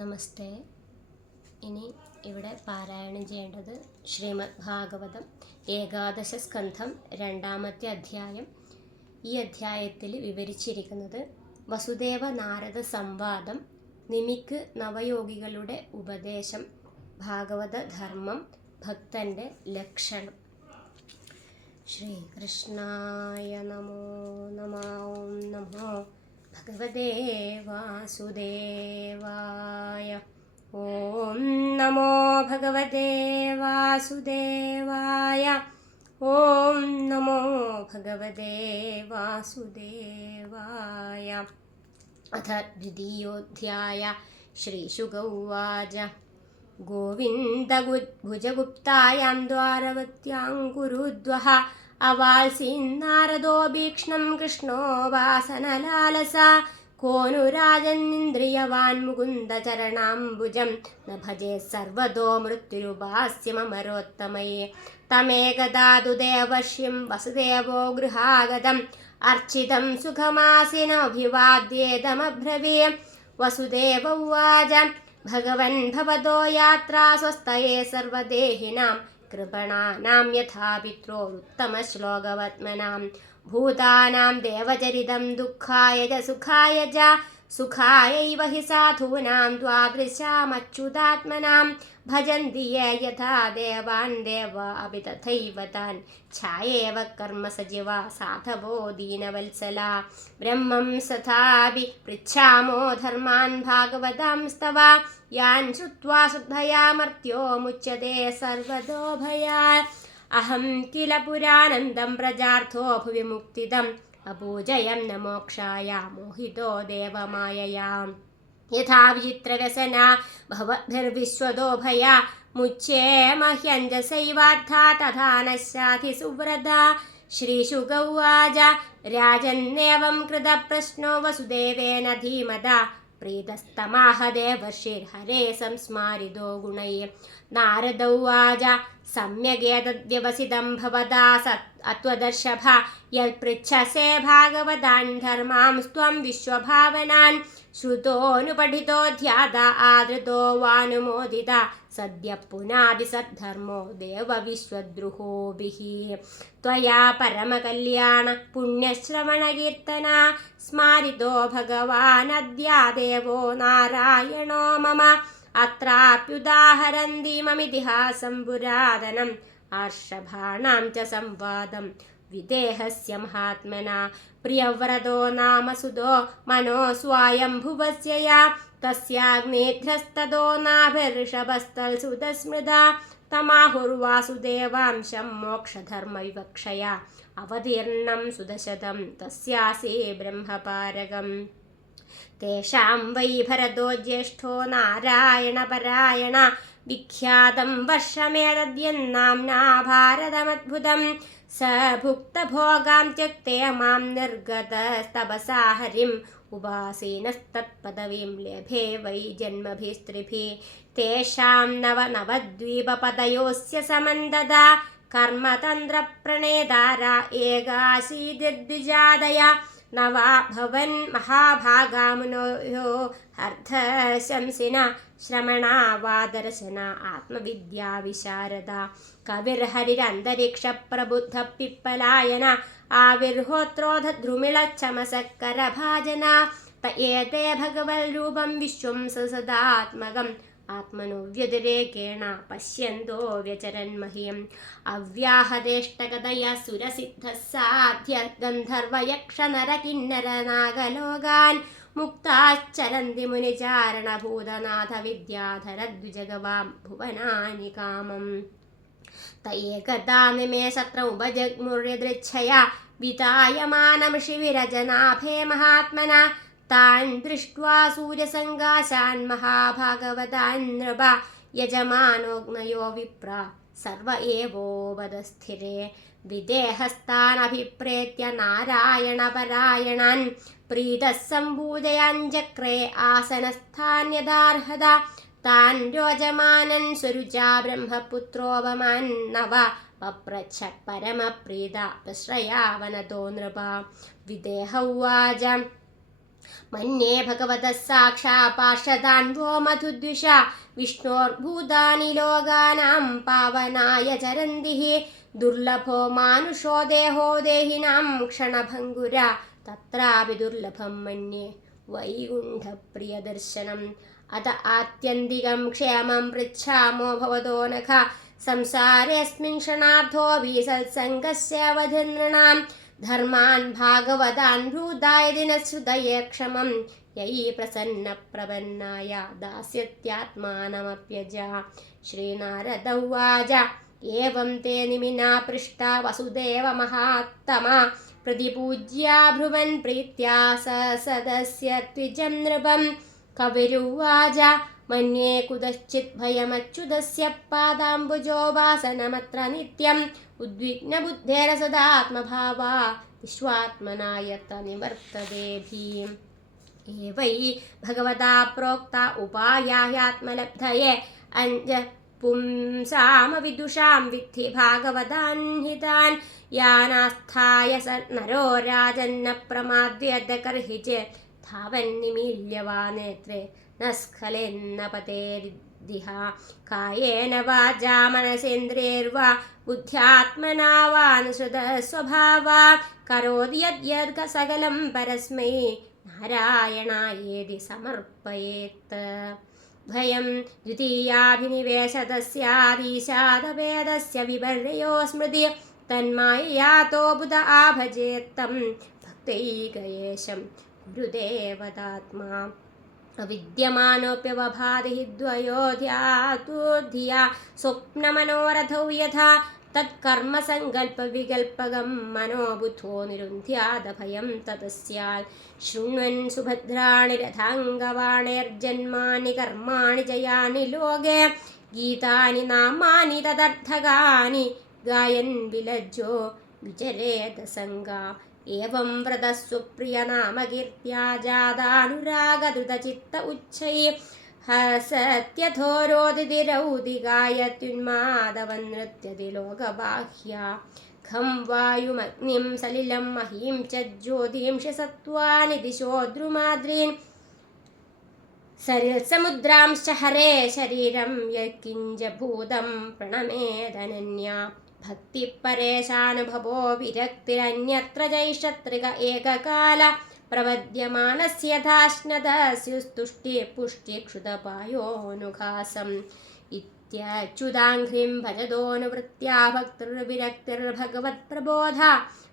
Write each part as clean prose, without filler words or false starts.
നമസ്തേ. ഇനി ഇവിടെ പാരായണം ചെയ്യേണ്ടത് ശ്രീമദ് ഭാഗവതം ഏകാദശ സ്കന്ധം 2-ാമത്തെ അധ്യായം. ഈ അധ്യായത്തിൽ വിവരിച്ചിരിക്കുന്നത് വസുദേവ നാരദ സംവാദം, നിമിക്ക് നവയോഗികളുടെ ഉപദേശം, ഭാഗവത ധർമ്മം, ഭക്തന്റെ ലക്ഷണം. ശ്രീകൃഷ്ണായ നമോ നമഃ. ഓം നമോ ഭഗവതേ വാസുദേവായ. ഓം നമോ ഭഗവതേ വാസുദേവായ. ഓം നമോ ഭഗവതേ വാസുദേവായ. അഥ ദ്വിതീയോധ്യായ. ശ്രീശുക ഉവാച. ഗോവിന്ദഭുജഗുപ്തായാം ദ്വാരവത്യാം കുരുദ്വഃ അവാൽസീന്നാരദോ ഭീക്ഷ്ണം കൃഷ്ണോ വാസനലാലസ. കോനുരാജന്നിന്ദ്രിയവാൻ മുകുന്ദചരണാംബുജം ന ഭജേ സർവദോ മൃത്യുരുപാസ്യമരോത്തമയേ. തമേകദാതു ദേവർഷ്യം വസുദേവോ ഗൃഹാഗതം അർച്ചിതം സുഖമാസിനഭിവാദ്യേതമബ്രവീ. വസുദേവ ഉവാച. ഭഗവൻ ഭവതോ യാത്രാ സ്വസ്തയേ സർവദേഹിനാം കൃപണാനാം യഥാ പിത്രോരുത്തമശ്ലോകവത്മനാം. ഭൂതാനാം ദേവചരിതം ദുഃഖായ ച സുഖായ ച. സുഖായൈവ ഹി സാധൂനാം ദ്വാദൃശാമച്യുതാത്മനാം. ഭജന്തി യേ യഥാ ദേവാൻ ദേവ അപി തഥൈവ താൻ. ഛായേവ കർമ്മ സജീവാ സാധവോ ദീനവത്സലാ. ബ്രഹ്മം സഥാപി പൃച്ഛാമോ ധർമാൻ ഭാഗവതാംസ്തവ. യാൻ ശ്രുത്വാ ശ്രദ്ധയാ മർത്യോ മുച്യതേ സർവതോ ഭയാൽ. അഹം കില പുരാനന്ദം പ്രജാർത്ഥോ ഭുവി മുക്തിദം അപൂജയം ന മോക്ഷായ മോഹിതോ ദേവമായയാ. യഥാ വിചിത്രവ്യസനാ ഭവദ്ഭിർവിശ്വതോ ഭയാ. മുച്യേ മഹ്യഞ്ജസൈവാർത്ഥാ തഥാ നശ്യാധി സുവ്രതാ. ശ്രീശുക ഉവാച. രാജന്നേവം കൃതപ്രശ്നോ വസുദേവേന ധീമതാ. പ്രീതസ്തമാഹ ദേവർഷിർഹരേ സംസ്മാരിതോ ഗുണൈഃ. നാരദ ഉവാച. സമ്യഗേതദ്വ്യവസിതം ഭവതാ അത്വദർശഭ. യൽപൃച്ഛസേ ഭാഗവതാൻ ധർമാംസ്ത്വം വിശ്വഭാവനാൻ. ശ്രുതോനുപഠിതോ ധ്യാത ആദൃതോ വാനുമോദിത. സദ്യ പുനാതി സദ്ധർമ്മോ ദേവ വിശ്വദ്രുഹോഭിഃ. ത്വയാ പരമകല്യാണ പുണ്യശ്രവണകീർത്തന. സ്മാരിതോ ഭഗവാനദ്യാദേവോ നാരായണോ മമ. അത്രാപ്യുദാഹരന്തി മമിതിഹാസം പുരാതനം. ആർഷഭാണാം ച സംവാദം വിദേഹസ്യ മഹാത്മനാ. പ്രിയവ്രതോ നാമ സുതോ മനോ സ്വായംഭുവസ്യ യാ. തസ്യാഗ്നിധ്രസ്തദോ നാഭിർഷഭസ്ഥൽ സുതസ്മൃതാ. തമാഹുർവാസുദേവാംശം മോക്ഷധർമ്മവിവക്ഷയാ. അവതീർണം സുദശതം തസ്യാസി ബ്രഹ്മപാരകം. തേഷാം വൈ ഭരതോ ജ്യേഷ്ഠോ നാരായണപരായണ. വിഖ്യാതം വർഷമേതദ്യന്നാംനാ ഭാരതമദ്ഭുതം. സ ഭുക്തഭോഗാം ത്യക്തേ മാം നിർഗതസ്തപസാ ഹരിം. ഉപാസീനസ്തത്പദവീം ലഭേ വൈ ജന്മഭിസ്ത്രിഭിः. തേഷാം നവനവദ്വീപപദയോസ്യ സമന്തദാ. കർമ്മതന്ത്രപ്രണേതാരാ ഏകാശീദ്വിജാതയ. നവാ ഭവൻ മഹാഭാഗാമുനോയോ അർദ്ധശംസിന. ശ്രമണാവാദർശന ആത്മവിദ്യാവിശാരദ. കവിർഹരിരന്തരിക്ഷ പ്രബുദ്ധ പിപ്പലായന. ആവിർഹോത്രോധദ്രുമിളച്ചമസക്കരഭാജന. ത ഏതേ ഭഗവൽരൂപം വിശ്വം സദാത്മകം. ആത്മനോ വ്യതിരേകേണ പശ്യന്തോ വ്യചരന്മഹ്യം. അവ്യാഹതേഷ്ടകതയാ സുരസിദ്ധഃ സാധ്യ ഗന്ധർവയക്ഷനരകിന്നരനാഗലോകാൻ. മുക്താശ്ചരന്തി മുനിചാരണഭൂതനാഥ വിദ്യാധര ദ്വിജഗവാം ഭുവനാനി കാമം. ത ഏകദാ നിമേഷത്ര ഉപജഗ്മുര്യദൃച്ഛയാ. വിതായമാനമൃഷിവിരജനാഭേ മഹാത്മന. താൻ ദൃഷ്ട്വാ സൂര്യസംകാശാൻ മഹാഭാഗവതാൻ നൃപ. യജമാനോഗ്നയോ വിപ്ര സർവ ഏവോപദസ്ഥിരേ. വിദേഹസ്ഥാനഭിപ്രേത്യ നാരായണപരായണാൻ. പ്രീതഃ സംപൂജയഞ്ജക്രേ ആസനസ്ഥാന്യദാർഹത. താൻ രോചമാനൻ സ്വരുചാ ബ്രഹ്മപുത്രോപമാൻ നവ. പപ്രച്ഛ പരമപ്രീത പ്രശ്രയാവനതോ നൃപ. വിദേഹ ഉവാച. मन्ये भगवतः साक्षात् पार्षदान्वो मधुद्विषा विष्णोर्भूतानि लोकानां पावनाय चरन्तिः दुर्लभो मानुषो देहो देहिनां क्षणभङ्गुरा तत्रापि दुर्लभं मन्ये वैकुण्ठप्रियदर्शनम् अत आत्यन्तिकं क्षेमं पृच्छामो भवतो नख संसारेऽस्मिन् क्षणार्थोऽपि सत्सङ्गस्य वधनृणां धर्मान् भागवतान् हृदाय दिनश्रुतये क्षमं ययि प्रसन्नप्रपन्नाय दास्यत्यात्मानमप्यजा श्रीनारद उवाच एवं ते निमिना पृष्टा वसुदेव महात्तमा प्रतिपूज्या ब्रुवन् प्रीत्या सदस्य द्विजं नृपं कविरुवाच मन्ये कुतश्चित् भयमच्युतस्य पादाम्बुजो वासनमत्र नित्यम् उद्विग्नबुद्धेर सदात्मभावा विश्वात्मना यत्र निवर्तते भीम् एवै भगवता प्रोक्ता उपाया ह्यात्मलब्धये अञ्ज पुंसामविदुषां विद्धि भागवतान् हितान् यानास्थाय स नरो राजन्न प्रमाद्यदकर्हि चेत् धावन्निमील्य वा नेत्रे न स्खलेन्न पतेरिद्दिहा कायेन वाचा मनसेन्द्रियैर्वा बुद्ध्यात्मना वानुसृतः स्वभावात् करोति यद्यद् सकलं परस्मै नारायणायेति समर्पयेत् भयं द्वितीयाभिनिवेशतस्यादीशादवेदस्य विपर्ययो स्मृति तन्माययातो बुध आभजेत्तं भक्तैकयेशं गुरुदेवतात्मा अविद्यमानोऽप्यवभाति हि द्वयोऽध्यातुर्धिया स्वप्नमनोरथौ यथा तत्कर्मसङ्कल्पविकल्पकं मनोबुद्धो निरुन्ध्यादभयं ततस्यात् शृण्वन् सुभद्राणि रथाङ्गवाणैर्जन्मानि कर्माणि जयानि लोके गीतानि नामानि तदर्थकानि गायन् विलज्जो विचरेत सङ्गा एवं व्रतः सुप्रियनामकीर्त्या जातानुरागदृतचित्त उच्चैः हसत्यथोरोदितिरौदिगायत्युन्मादवन्नृत्यति लोकबाह्या खं वायुमग्निं सलिलं महीं च ज्योतिंषि सत्त्वानि दिशो द्रुमाद्रीन् समुद्रांश्च हरे शरीरं यत्किञ्च भूतं प्रणमेदनन्या भक्तिपरेशानुभवो विरक्तिरन्यत्र जैषत्रिक एककाल प्रवद्यमानस्य धाश्नदस्युस्तुष्टिः पुष्टिक्षुतपायोऽनुघासम् इत्यच्युताङ्घ्रिं भजतोऽनुवृत्त्या भक्तिर्विरक्तिर्भगवत्प्रबोधा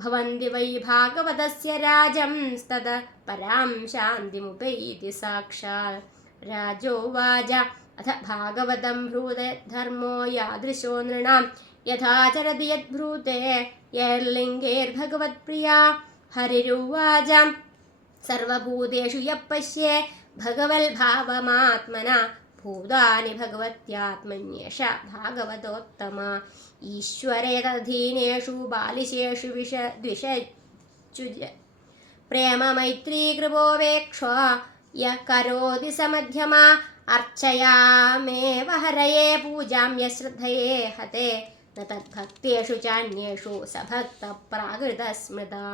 भवन्ति वै भागवतस्य राजंस्तद परां शान्तिमुपैति साक्षात् राजोवाच अथ भागवतं ब्रूते धर्मो यादृशो नृणां यथाचरति यद्ब्रूते यैर्लिङ्गैर्भगवत्प्रिया हरिरुवाच सर्वभूतेषु यः पश्ये भगवल्भावमात्मना भूतानि भगवत्यात्मन्येष भागवतोत्तमा ईश्वरे तदधीनेषु बालिशेषु द्विषच्युज प्रेम मैत्री कृपोवेक्षो यः करोति समध्यमा अर्चयामेव हरये पूजां यश्रद्धये हते न तद्भक्तेषु चान्येषु स भक्तप्राकृतस्मृता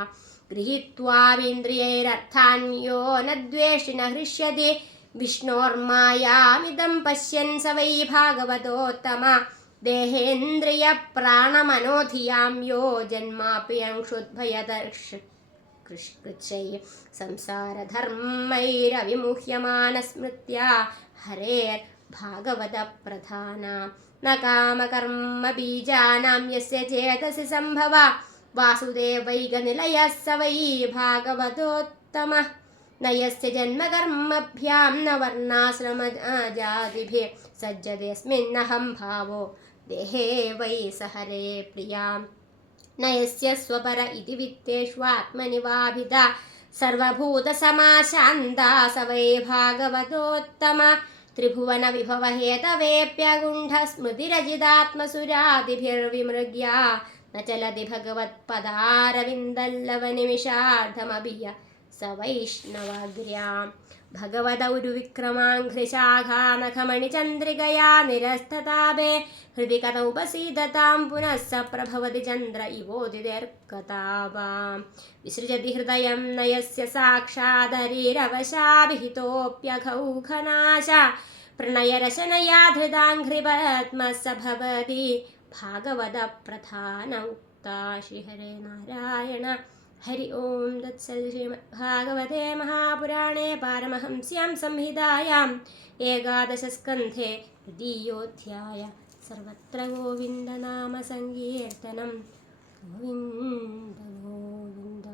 गृहीत्वाविन्द्रियैरर्थान् यो न द्वेष्टि न हृष्यति विष्णोर्मायामिदं पश्यन् स वै भागवतोत्तमा देहेन्द्रियप्राणमनोधियां यो जन्माप्यंशुद्भयदर्शकृच्छैः संसारधर्मैरविमुह्यमानस्मृत्या हरेर्भागवतप्रधाना न कामकर्मबीजानां यस्य चेतसि सम्भवा वासुदेवैकनिलयः स वै भागवतोत्तमः न यस्य जन्मकर्मभ्यां न वर्णाश्रमजातिभिः सज्जतेऽस्मिन्नहं भावो देहे वै स हरे प्रियां न यस्य स्वपर इति वित्तेष्वात्मनिवाभिता सर्वभूतसमाशान्ता स वै भागवतोत्तमा त्रिभुवनविभवहेतवेऽप्यगुण्ठस्मृतिरजितात्मसुरादिभिर्विमृग्या न चलति भगवत्पदारविन्दल्लवनिमिषार्धमभिय स वैष्णवाग्र्यां भगवदौरुविक्रमाङ्घ्रिशाखानखमणिचन्द्रिकया निरस्तताभे हृदि कथमुपसीदतां पुनः स प्रभवति चन्द्र इवोदिदर्कतावां विसृजति हृदयं नयस्य साक्षादरीरवशाभिहितोऽप्यघौघनाश प्रणयरशनया धृताङ्घ्रिपद्मः स भवति भागवतप्रधान उक्ता श्रीहरे नारायण हरि ओं तत्सत् श्रीमद्भागवते महापुराणे पारमहंस्यां संहितायाम् एकादशस्कन्धे द्वितीयोऽध्यायः सर्वत्र गोविन्दनामसङ्कीर्तनं गोविन्द गोविन्द।